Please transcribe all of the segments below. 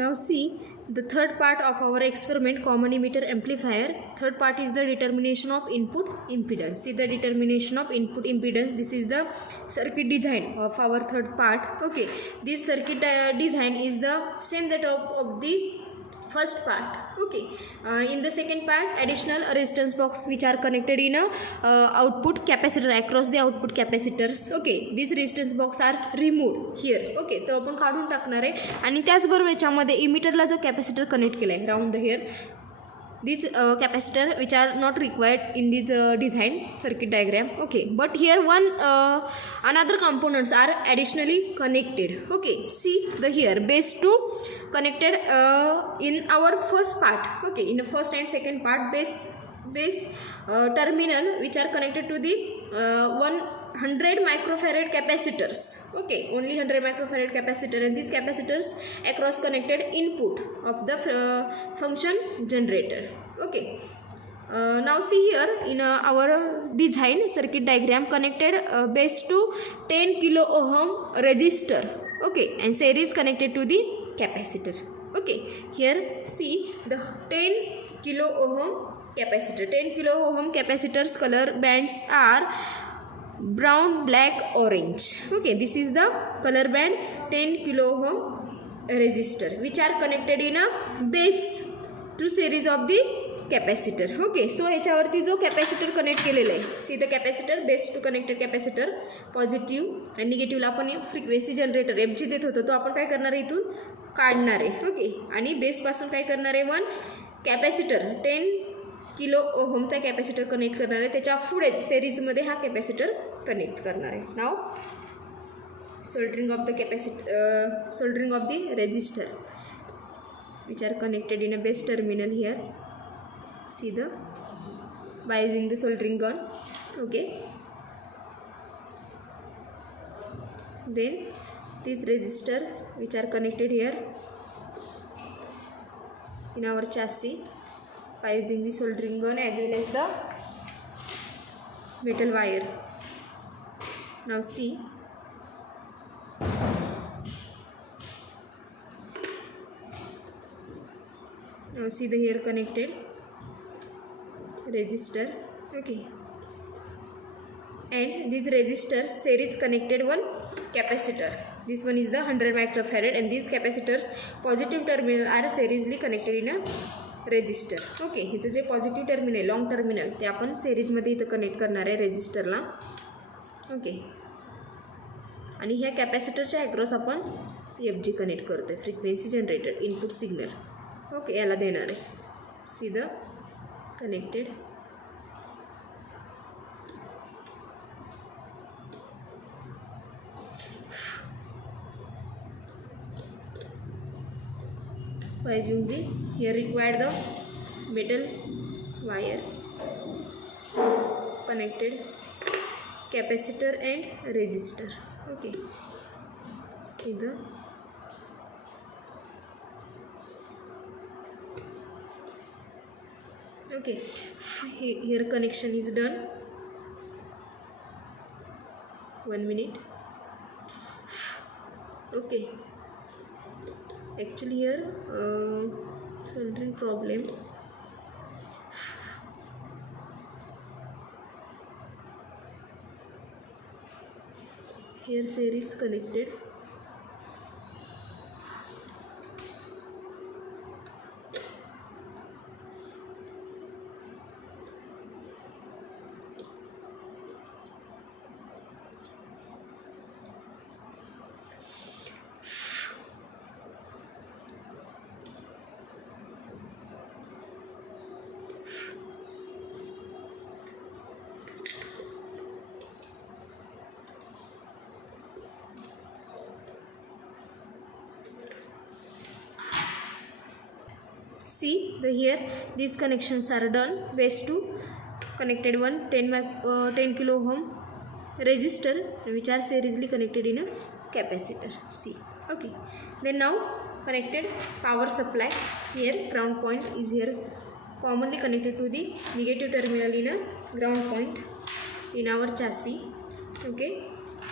Now see the third part of our experiment, common emitter amplifier. Third part is the determination of input impedance. See the determination of input impedance. This is the circuit design of our third part. Okay, this circuit design is the same that of the first part. Okay, in the second part, additional resistance box which are connected in a output capacitor across the output capacitors. Okay, these resistance box are removed here. Okay, तो आपण काढून टाकणार आहे आणि त्याचबरोबर याच्यामध्ये इमिटरला जो capacitor connect केला आहे round the here, these capacitor which are not required in this design circuit diagram. Okay, but here one another components are additionally connected. Okay, see the here base 2 connected in our first part. Okay, in the first and second part, base terminal which are connected to the 100 microfarad capacitors. Okay, only 100 microfarad capacitor, and these capacitors across connected input of the function generator. Okay, now see here in our design circuit diagram, connected base to 10 kilo ohm resistor. Okay, and series connected to the capacitor. Okay, here see the 10 kilo ohm capacitor. 10 kilo ohm capacitors color bands are brown, black, orange. Okay, this is the color band 10 kilo ohm resistor which are connected in a base to series of the capacitor. Okay, so ह्याच्यावरती जो capacitor connect केलेला आहे, see the capacitor base to connected capacitor, positive आणि निगेटिव्हला आपण frequency generator F G देत होतो तो आपण काय करणार आहे इथून काढणार आहे. ओके, आणि बेसपासून काय करणार आहे, वन कॅपॅसिटर 10 किलो ओहमचा कॅपॅसिटर कनेक्ट करणार आहे, त्याच्या पुढे सिरीजमध्ये हा कॅपॅसिटर कनेक्ट करणार आहे. Now soldering of the capacitor, soldering of the resistor which are connected in a base terminal here. See the by using the soldering gun. Okay, then these resistors which are connected here in our chassis by using the soldering gun as well as the metal wire. Now see the here connected resistor. Okay, and these resistors series connected one capacitor. This one is the 100 microfarad, and these capacitors positive terminal are seriously connected in a resistor. Okay, हिचं जे positive terminal long terminal ते आपण सिरीजमध्ये इथं connect करणार आहे रेजिस्टरला. Okay, आणि ह्या कॅपॅसिटरच्या ॲक्रॉस आपण एफ जी कनेक्ट करतो आहे, frequency generator input signal. Okay, याला देणार आहे. See the connected by using the here required the metal wire connected capacitor and resistor. Okay, see the okay, here connection is done. 1 minute. Okay, actually here soldering problem. Here series connected. See the here these connections are done. Base 2 connected one 10 kilo ohm resistor which are seriously connected in a capacitor. See, okay, then now connected power supply. Here ground point is here commonly connected to the negative terminal in a ground point in our chassis. Okay,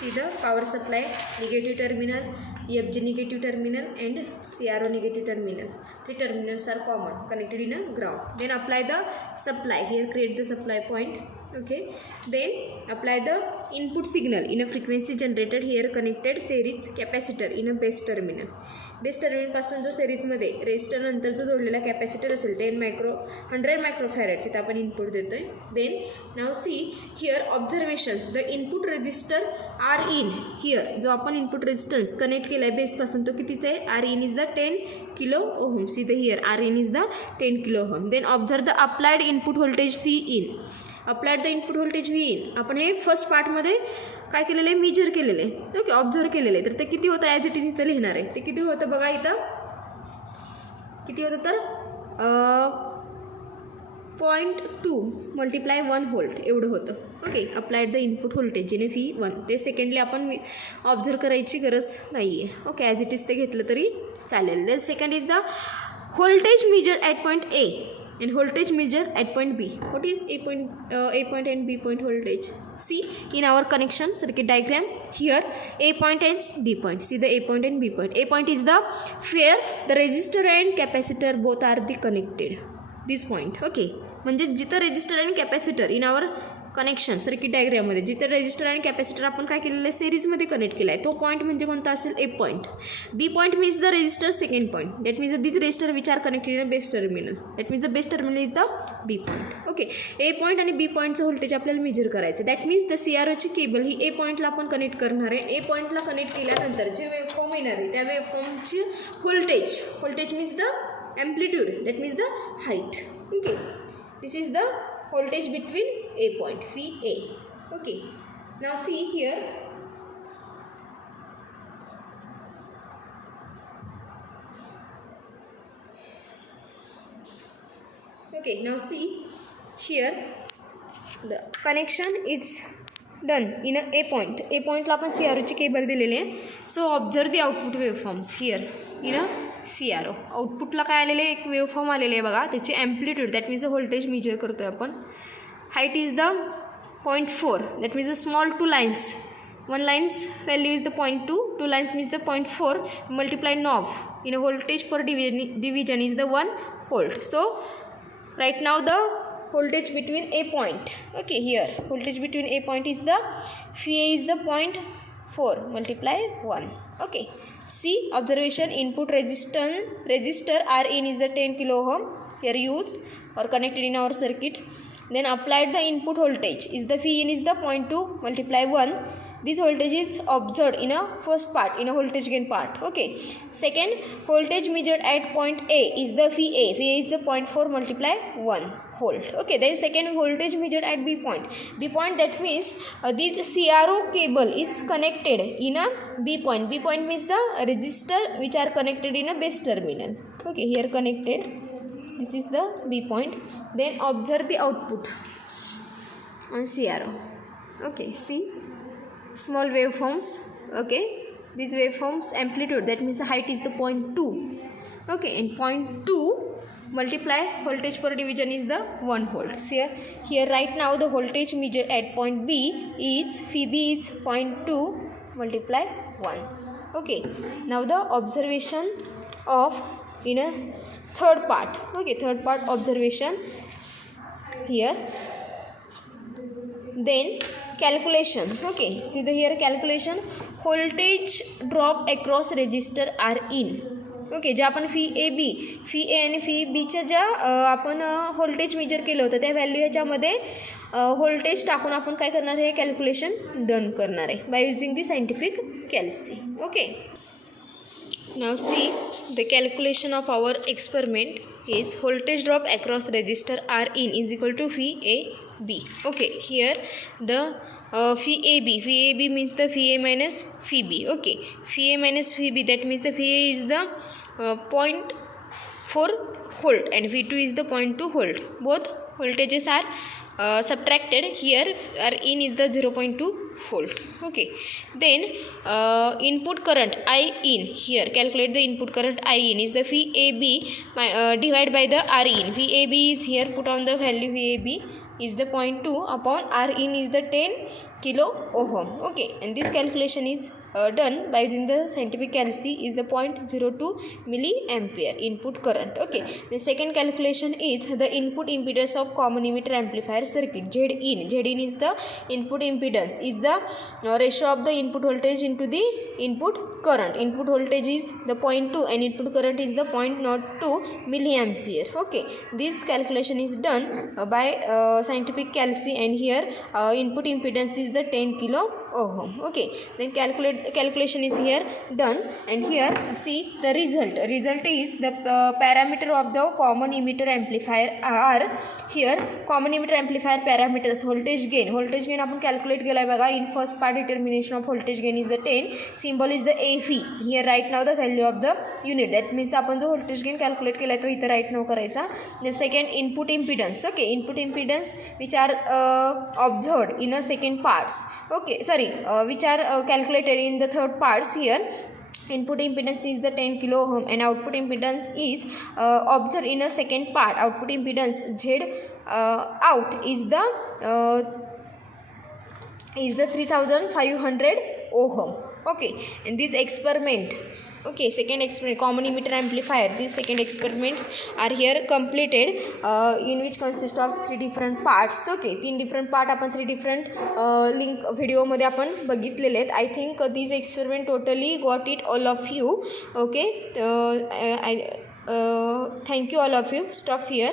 see the power supply negative terminal FG negative terminal and CRO negative terminal. 3 terminals are common connected in a ground. Then apply the supply. Here create the supply point. Okay. Then apply the input signal in a frequency generated. Here connected series capacitor in a base terminal. Base terminal पासून जो सिरीजमध्ये resistor नंतर जो जोडलेला capacitor असेल 100 microfarad तिथे आपण input देतोय. Then now see here observations. The input resistor R in here जो आपण इनपुट रेजिस्टन्स कनेक्ट केला आहे बेसपासून तो कितीचा आहे. R in is the 10 kilo ohm. See the here R in is the 10 kilo ohm. Then observe the applied input voltage V in. Applied the input voltage V in. आपण हे first पार्टमध्ये काय केलेलं आहे मेजर केलेलं आहे. Okay observe केलेलं आहे. तर ते किती होतं ॲज इट इज इथं लिहिणार आहे. ते किती होतं बघा इथं किती होतं तर 0.2 मल्टिप्लाय 1 व्होल्ट एवढं होतं. Okay applied the input voltage जिने V1 ते सेकंडली आपण ऑब्झर्व करायची गरज नाही आहे. ओके ॲज इट इज ते घेतलं तरी चालेल. Then second is the voltage measure at point A and voltage measured at point B. What is A point and B point voltage? See in our connection circuit diagram here A point and B point. See the A point and B point. A point is the where the resistor and capacitor both are the connected. This point. Okay. म्हणजे जिथं resistor आणि capacitor in our connection circuit डायग्राममध्ये जिथं resistor आणि capacitor आपण काय केलेलं आहे सिरीजमध्ये कनेक्ट केला आहे तो पॉईंट म्हणजे कोणता असेल A point. B point means the resistor second point. That means this resistor which are connected in base terminal. That means the base terminal is the B point. Okay A point आणि B पॉईंटचं voltage आपल्याला measure करायचं. That means the CROची cable ही A पॉईंटला आपण connect करणार आहे. ए पॉईंटला कनेक्ट केल्यानंतर जे वेवफॉर्म येणार आहे त्या वेवफॉर्मची voltage means the amplitude. That means the height. Okay this is the voltage between A point VA. Okay now see here the connection is done in a point. A point ला आपण CROची cable दिलेली आहे. So observe the output waveforms here in a CRO. आउटपुटला काय आलेले एक waveform आलेले आहे बघा त्याची amplitude that means the voltage measure करतो आहे आपण. Height is the 0.4 that means the small 2 lines. 1 lines value is the 0.2 2 lines means the 0.4 multiply knob in a voltage per division is the 1 volt. So right now the voltage between A point. Okay here voltage between A point is the VA is the 0.4 multiply 1. Okay see observation input resistor R in is the 10 kilo ohm here used or connected in our circuit. Then applied the input voltage is the V in is the 0.2 multiply 1. This voltage is observed in a first part in a voltage gain part. Okay second voltage measured at point A is the VA is the 0.4 multiply 1 volt. Okay then second voltage measured at B point that means this CRO cable is connected in a B point. B point means the resistor which are connected in a base terminal. Okay here connected this is the B point. Then observe the output on CRO. Okay see small waveforms. Okay these waveforms amplitude that means the height is the 0.2. Okay and 0.2 multiply voltage per division is the 1 volt. So here right now the voltage measured at point B is VB is 0.2 multiply 1. Okay now the observation of in a third part. Okay third part observation here. Then calculation. Okay see the here calculation voltage drop across resistor R in. Okay जे आपण फी ए आणि फी बीच्या ज्या आपण voltage major केलं होतं त्या value ह्याच्यामध्ये व्होल्टेज टाकून आपण काय करणार आहे कॅल्क्युलेशन डन करणार आहे by using the scientific calci. Okay now see the calculation of our experiment is voltage drop across resistor R in is equal to VAB. Okay here the VAB means the VA minus VB. Okay VA minus VB that means the VA is the 0.4 volt and V2 is the 0.2 volt. Both voltages are subtracted. Here R in is the 0.2 volt. Okay then input current I in here calculate the input current I in is the VAB divided by the R in. VAB is here put on the value VAB is the 0.2 upon R in is the 10 kilo ohm. Okay and this calculation is done by using the scientific calci is the 0.02 milliampere input current. Okay, the second calculation is the input impedance of common emitter amplifier circuit. Zin is the input impedance, is the ratio of the input voltage into the input current. Input voltage is the 0.2 and input current is the 0.02 milliampere. Okay, this calculation is done by scientific calci, and here input impedance is the 10 kilo ohm. Okay, then calculation is here done, and here see the result is the parameter of the common emitter amplifier are here. Common emitter amplifier parameters, voltage gain आपण calculate केला आहे बघा. In first part determination of voltage gain is the 10, symbol is the AV. Here write now the value of the unit, that means आपण जो voltage gain calculate केला आहे तो इथे write now करायचा. The second input impedance. Okay, input impedance which are observed in a second parts. Okay, sorry, which are calculated in the third parts. Here input impedance is the 10 kilo ohm and output impedance is observed in a second part. Output impedance Z out is the 3500 ohm. Okay, and this experiment, okay, second experiment, common emitter amplifier, these second experiments are here completed, in which consist of 3 different parts. Okay, 3 different part आपण 3 different link video मध्ये आपण बघितलेले आहेत. I think these experiment totally got it all of you. Okay, thank you all of you. Stop here.